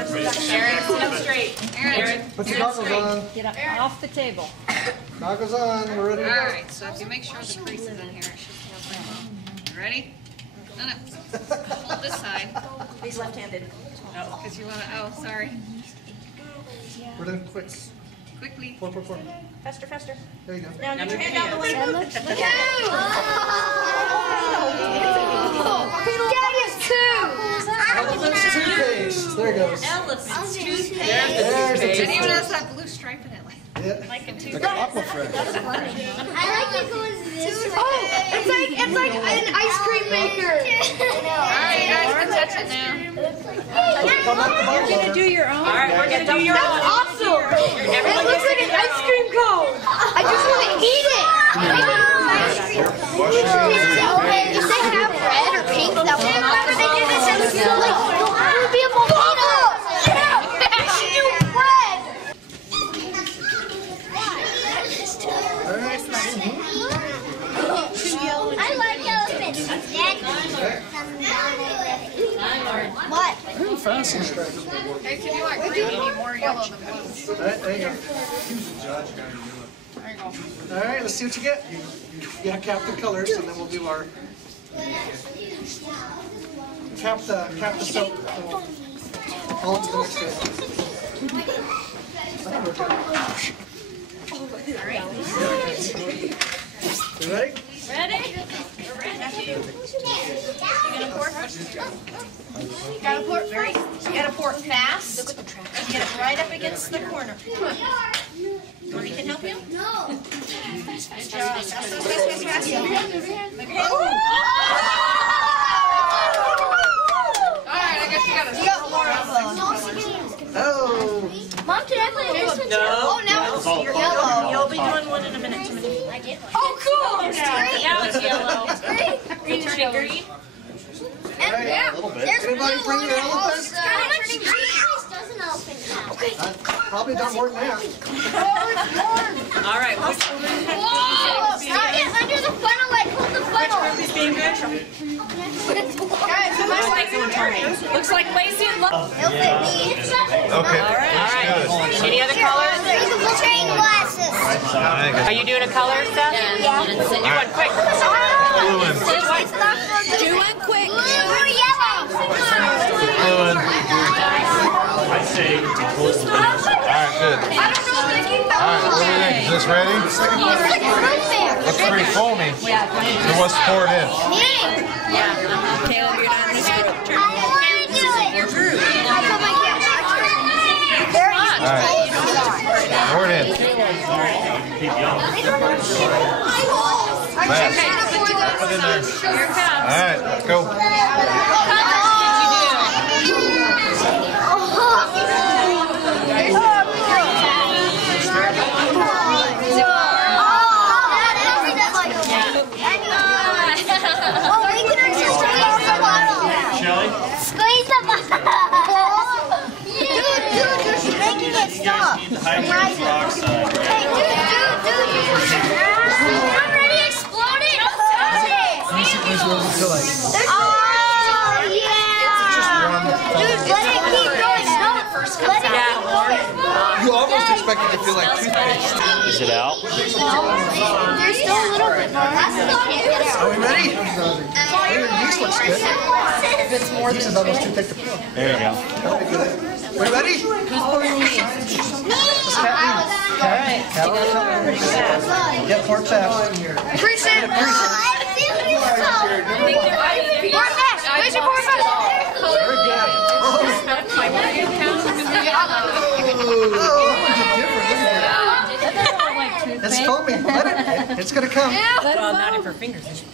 Aaron, sit up straight. Aaron, put your goggles on. Get up off the table. Goggles on, we're ready to go. Alright, so if you make sure the crease is in here, it should feel pretty well. You ready? No. Hold this side. He's left-handed. No, because you want to, oh, sorry. We're done quick. Quickly. Pour. Faster. There you go. Now get your hand out the way. Look at it. Elephant's toothpaste. There it goes. Elephant's toothpaste. There's the It toothpaste. even has that blue stripe in it. Yeah. Like a toothpaste. Like an aquafresh. I like it going this way. Oh, it's like an ice cream maker. Alright, you guys can touch it now. Come out the bottle. You're gonna do your own. Alright, we're gonna do your own. That's awesome. It looks like an ice cream cone. I just want to eat it. If they have red or pink, that would whenever they did this, it would be a volcano. They should do red. I like elephants. What? How fast these crackers will work. Hey, can you like green more yellow than blue? There you go. There you go. All right, let's see what you get. Yeah, cap the colors, and then we'll do our cap the soap. And we'll on to the next day. You ready? Ready? You gotta pour very. You gotta pour fast. And get it right up against the corner. Marty can help you. No. Fast. Alright, I guess you gotta Oh. Mom, can I play this one too? No. Oh, now it's yellow. You'll be doing one in a minute, Timothy. Oh, cool. It's green. Now it's yellow. It's green. Green turning green. And Yeah, a little bit. There's Anybody blue bring on your it. elephants? Turning green. Does an elephant now? Okay. Probably done more than that. All right. Which Whoa! Not yet. Under the funnel. Like, hold the funnel. group is being good? Guys, Looks like Lacey and Love. it'll fit me. Okay. All right. Any other colors? Train glasses. Are you doing a color, Seth? Yeah. Do one quick. Do one quick. Blue, yellow. I'd say. Alright, good. I don't know what I keep Alright, what do you think? Is this ready? It's like a root beer. Looks pretty foamy. Who wants to pour it in? Me. Caleb, you're not in this group. I want to do it. Your group. I'll put my camera. Alright. Pour it in. Matt, put it in there. Here it comes. Alright, let's go. Squeeze the bottle. Dude, you're making it stop. Right. Hey, dude. I'm already exploding. Oh, yeah. Dude, let it keep going. No, let it keep going. You almost expect it to feel like toothpaste. Is it out? There's still a little bit more. Are we ready? Your yeast looks good. This is almost too thick to pour. There you go. That'll be good. We ready? Let's Alright. Pretty fast. Yeah, pour fast. Grease it. I feel you so. Pour fast. Where's your pour fast? Very good. It's foaming. Let it. It's gonna come. Well, not if her fingers.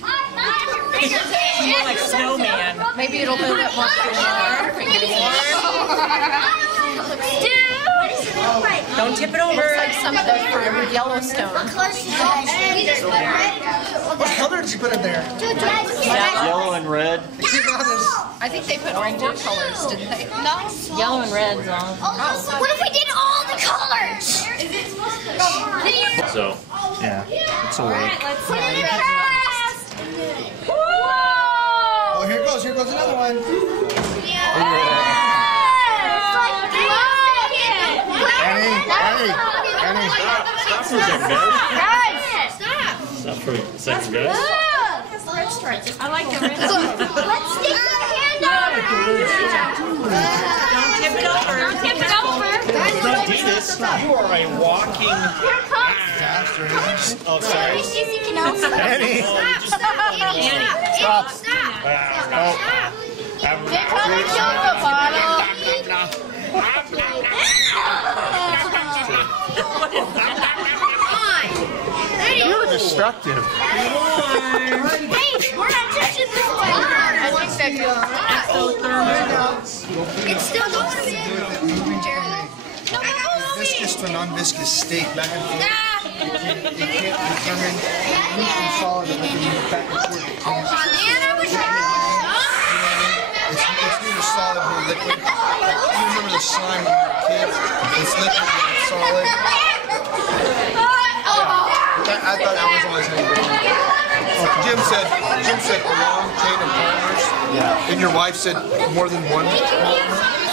More like snowman. Maybe it'll move it more. Don't tip it over. Some of those for Yellowstone. What color did you put in there? Yellow and red. I think they put rainbow colors, didn't they? No. Yellow and red's on. What if we did all the colors? So, yeah, it's a way. Put it in fast. Oh, here goes another one. Yeah. It's like That's for second best. Guys, That's for second best. I like the red. let's stick your hand out. Don't tip it over. Don't tip it over. Don't do this. You are a walking. Here comes. Oh, sorry. Easy can help. Annie. Stop. Here comes the soda bottle. You're destructive. Hey, we're not touching this one. I think that's it's still going, man. Viscous to non-viscous state back and forth. You can't determine loose and solid and making it back and forth. It's neither solid nor liquid. You remember the slime when you were a kid? It's liquid and it's solid. I thought that was always how you did it. Jim said a long chain of polymers. Yeah. And your wife said more than one polymer.